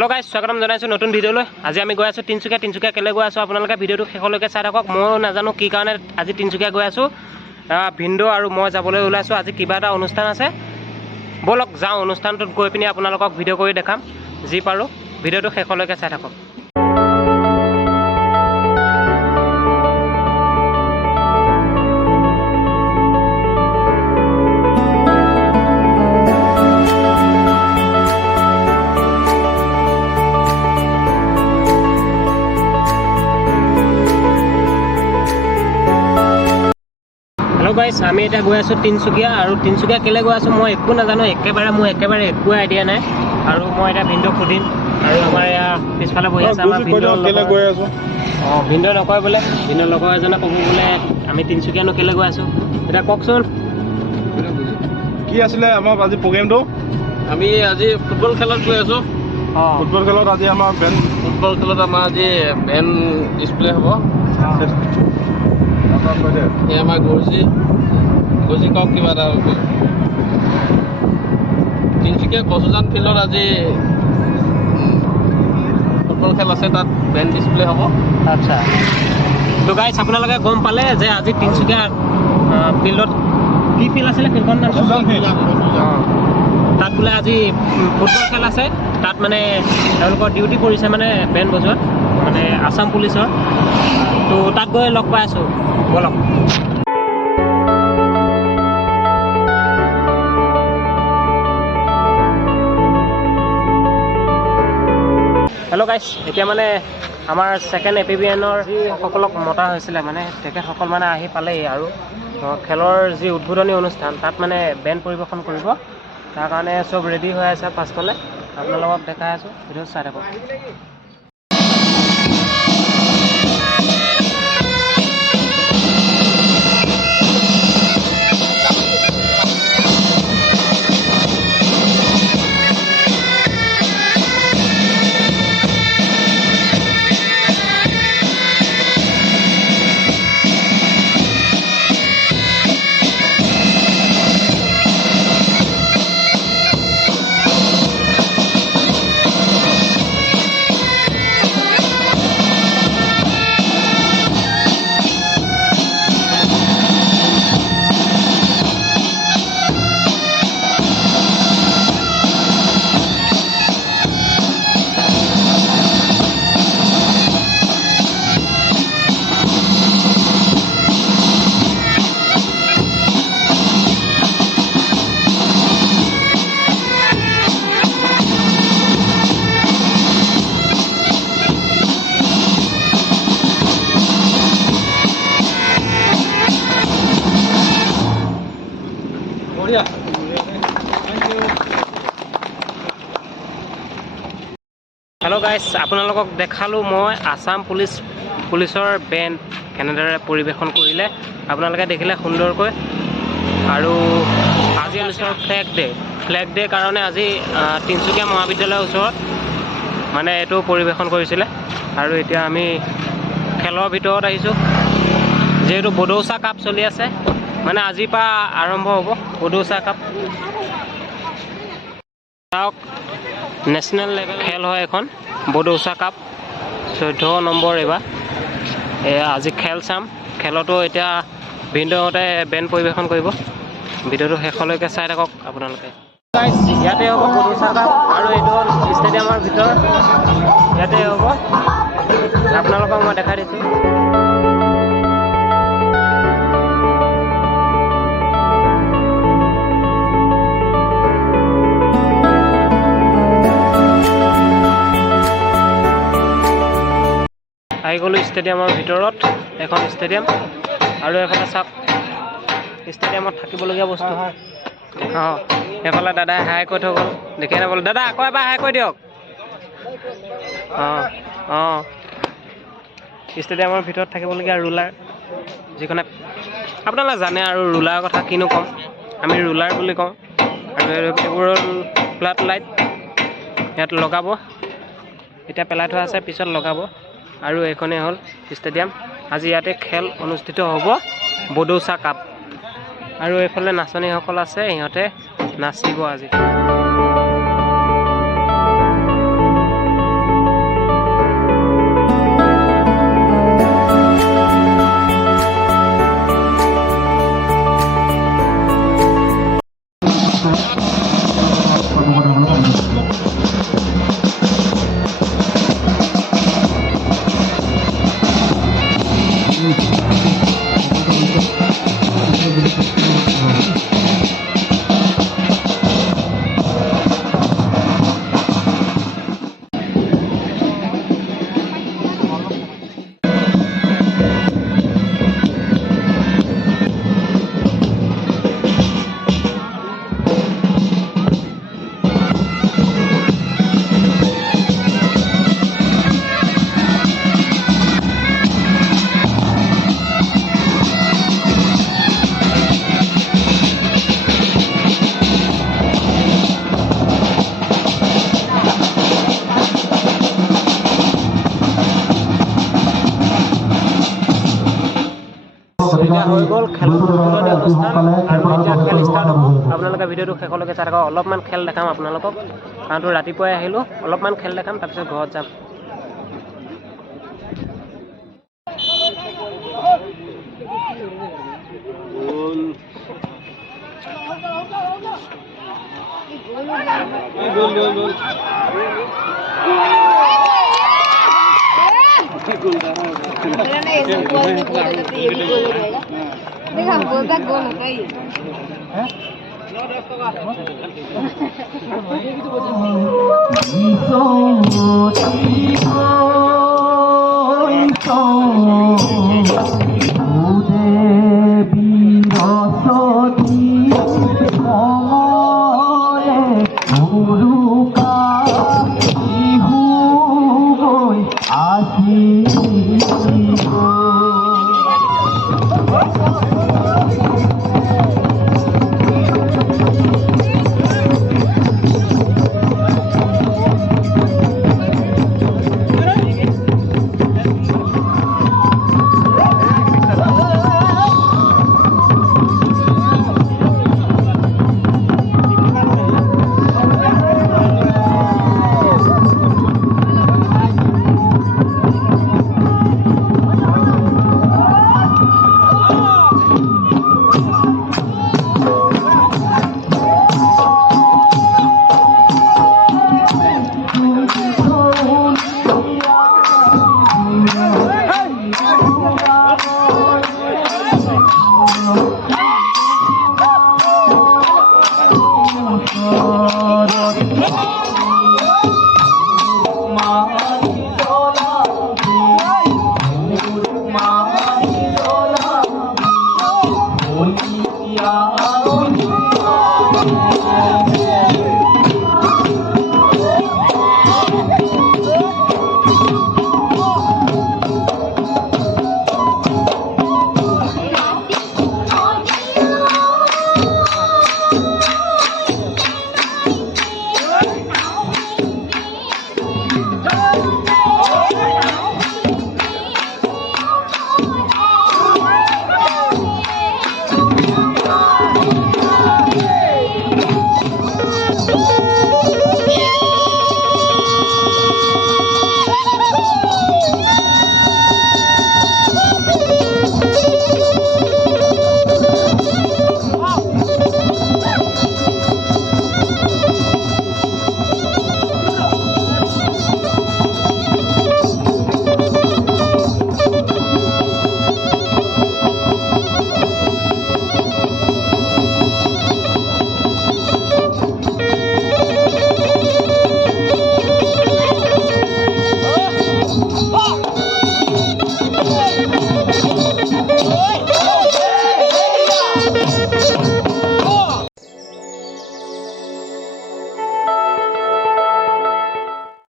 Hello guys स्वागतम जनाइছো নতুন ভিডিওলৈ আজি আমি গৈ আছো তিনচুকীয়া কেলে গৈ আছো আপোনালোকে ভিডিওটো শেষলৈকে চাই থাকক মই নাজানো কি কাৰণে আজি তিনচুকীয়া গৈ আছো ভিন্ডো আৰু মই যাবলৈ ওলাইছো আজি কিবা এটা অনুষ্ঠান আছে বলক যাও অনুষ্ঠানটোত গৈ পিনি আপোনালোকক ভিডিও কৰি দেখাম যি পাৰো ভিডিওটো শেষলৈকে চাই থাকক गाइस आमी এটা গৈ আছো তিনচুকীয়া কেলে গৈ আছো মই একো নাজানো মই একেবাৰে একো আইডিয়া নাই আৰু মই এটা ভিন্ডো খুদিম আৰু আমাৰ ইয়া পিছফালে বহি আছে আমাৰ ভিন্ডো কেলে গৈ আছো ভিন্ডো নকয় বলে ভিন্ডো লগৰ এজনে ক'ব বলে আমি তিনচুকীয়া ন কেলে গৈ আছো এটা ককচোন কি আছিল আমাৰ আজি প্ৰগ্ৰামটো আমি আজি ফুটবল খেলত গৈ আছো ফুটবল খেলত আজি আমাৰ ফুটবল খেলত আমাৰ আজি বেন ডিসপ্লে হ'ব ये हमारा गोजी कम की बात तिनचुकीया कसुजान फिल्डत আজি ফুটবল খেল আছে তাত বেন ডিসপ্লে হ'ব আচ্ছা তো গাইস আপোনালোকে গম পালে যে আজি তিনচুকীয়া ফিল্ডত কি ফিল্ড আছিল ফিল্ডৰ নাম কসুজান ফিল্ড তাত বোলে আজি ফুটবল খেল আছে তাত মানে তেওঁলোকৰ ডিউটি কৰিছে মানে বেন বজোৱা মানে আসাম পুলিচৰ তো তাত গৈ লগ পাই আছো বলক হেল্ল' গাইছ এতিয়া মানে আমাৰ সেকেন্ড এপিবিএনৰ যি সকলক মতা হৈছিল মানে তেখেতসকল মানে আহি পালেই আৰু খেলৰ যি উদ্বোধনী অনুষ্ঠান তাত মানে বেণ্ড পৰিৱেশন কৰিব তাৰ কাৰণে সব ৰেডি হৈ আছে পাছফালে আপোনালোকক দেখাই আছো ভিডিঅ' চাই থাকক हेलो गाइस আপোনালোকক দেখালো মই আসাম পুলিচৰ বেণ্ড কেনেদৰে পৰিৱেশন কৰিলে আপোনালোকে দেখিলে সুন্দৰকৈ আৰু আজি অনুষ্ঠানৰ ফ্লেগ ডে কাৰণে আজি তিনচুকীয়া মহাবিদ্যালয়ৰ ওচৰত মানে এটো পৰিৱেশন কৰিছিলে আৰু এতিয়া আমি খেলৰ ভিতৰত আহিছো যেটো বডৌচা কাপ চলি আছে মানে আজিৰ পৰা আৰম্ভ হ'ব বডৌচা কাপ नेशनल लेवल खेल है এখন বডৌচা কাপ 14 নম্বৰ এবাৰ আজি খেল চাম খেলটো এতিয়া ভিডিওতে বেন পৰিৱেশন কৰিব ভিডিওটো শেষলৈকে চাই থাকক আপোনালোকে গাইস ইয়াতে হ'ব বডৌচা কাপ আৰু এইটো ষ্টেডিয়ামৰ ভিতৰ ইয়াতে হ'ব আপোনালোকক মই দেখাই দিছো আহি গলো ষ্টেডিয়ামৰ ভিতৰত এখন ষ্টেডিয়াম আৰু এফালে চাপ ষ্টেডিয়ামত থাকিবলগীয়া বস্তু এফালে দাদা হাই কৈ থৈ গ'ল দেখি নাপালো দাদা আকৌ এবাৰ হাই কৈ দিয়ক ষ্টেডিয়ামৰ ভিতৰত থাকিবলগীয়া ৰুলাৰ যিখনে আপোনালোকে জানে আৰু ৰুলাৰ কথা কিনো ক'ম আমি ৰুলাৰ বুলি কওঁ আৰু এইবোৰৰ ফ্লাড লাইট ইয়াত লগাব এতিয়া পেলাই থোৱা আছে পিছত লগাব আৰু এখনে হল ষ্টেডিয়াম আজি ইয়াতে খেল অনুষ্ঠিত হ'ব বডৌচা কাপ আৰু এফালে নাচনীসকল আছে ইহঁতে নাচিব আজি এতিয়া হৈ গ'ল খেল উদ্বোধনী অনুষ্ঠান আৰু এতিয়া খেল ষ্টাৰ্ট হ'ব। আপোনালোকে ভিডিঅ'টো শেষলৈকে চাই থাকক। অলপমান খেল দেখাম আপোনালোকক, কাৰণটো ৰাতিপুৱাই আহিলোঁ। অলপমান খেল দেখাম, তাৰপিছত ঘৰত যাম। देखा गोल का गोल होता ही आज